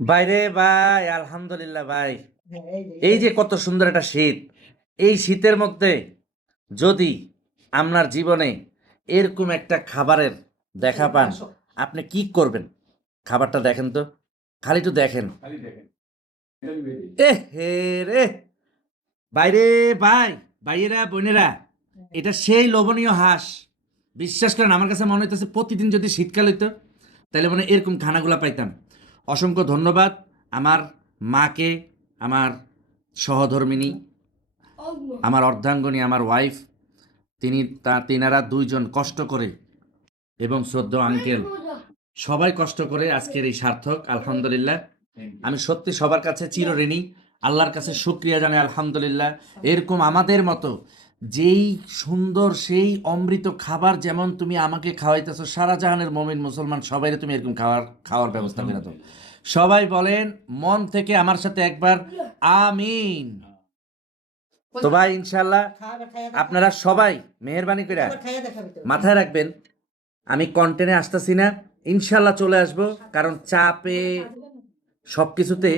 বাইরে ভাই, আলহামদুলিল্লাহ ভাই। এই যে কত সুন্দর একটা শীত, এই শীতের মধ্যে যদি আপনার জীবনে এরকম একটা খাবারের দেখা পান, আপনি কি করবেন? খাবারটা দেখেন তো, খালি একটু দেখেন। এ হে রে, বাইরে ভাই, ভাইয়েরা বোনেরা, এটা সেই লোভনীয় হাঁস। বিশ্বাস করেন, আমার কাছে মনে হইতেছে প্রতিদিন যদি শীতকাল হইতো তাহলে মানে এরকম খানাগুলা পাইতাম। অসংখ্য ধন্যবাদ আমার মাকে, আমার সহধর্মিণী, আমার অর্ধাঙ্গনী, আমার ওয়াইফ। তিনারা দুইজন কষ্ট করে, এবং শ্রদ্ধেয় আঙ্কেল, সবাই কষ্ট করে আজকের এই সার্থক। আলহামদুলিল্লাহ, আমি সত্যি সবার কাছে চিরঋণী, আল্লাহর কাছে শুক্রিয়া জানাই। আলহামদুলিল্লাহ, এরকম আমাদের মতো যেই সুন্দর সেই অমৃত খাবার যেমন তুমি আমাকে খাওয়াইতেছো, সারা জাহানের মমিন মুসলমান সবাই তুমি এরকম খাওয়ার ব্যবস্থা করে দাও। সবাই বলেন মন থেকে আমার সাথে একবার আমিন। তো ভাই, ইনশাল্লাহ আপনারা সবাই মেহেরবানি করে মাথায় রাখবেন, আমি কন্টেন্টে আসতেছি না, ইনশাল্লাহ চলে আসব। কারণ চাপে সব কিছুতে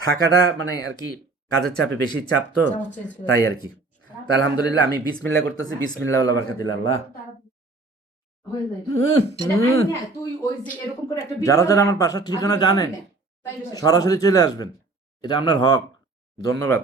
থাকাটা মানে আর কি, কাজের চাপে বেশি চাপ তো, তাই আর কি। তা আলহামদুলিল্লাহ, আমি বিসমিল্লাহ করতেছি, বিসমিল্লাহ ওয়ালা বারাকাতুল্লাহ। আল্লাহ, যারা যারা আমার বাসার ঠিকানা জানেন সরাসরি চলে আসবেন, এটা আপনার হক। ধন্যবাদ।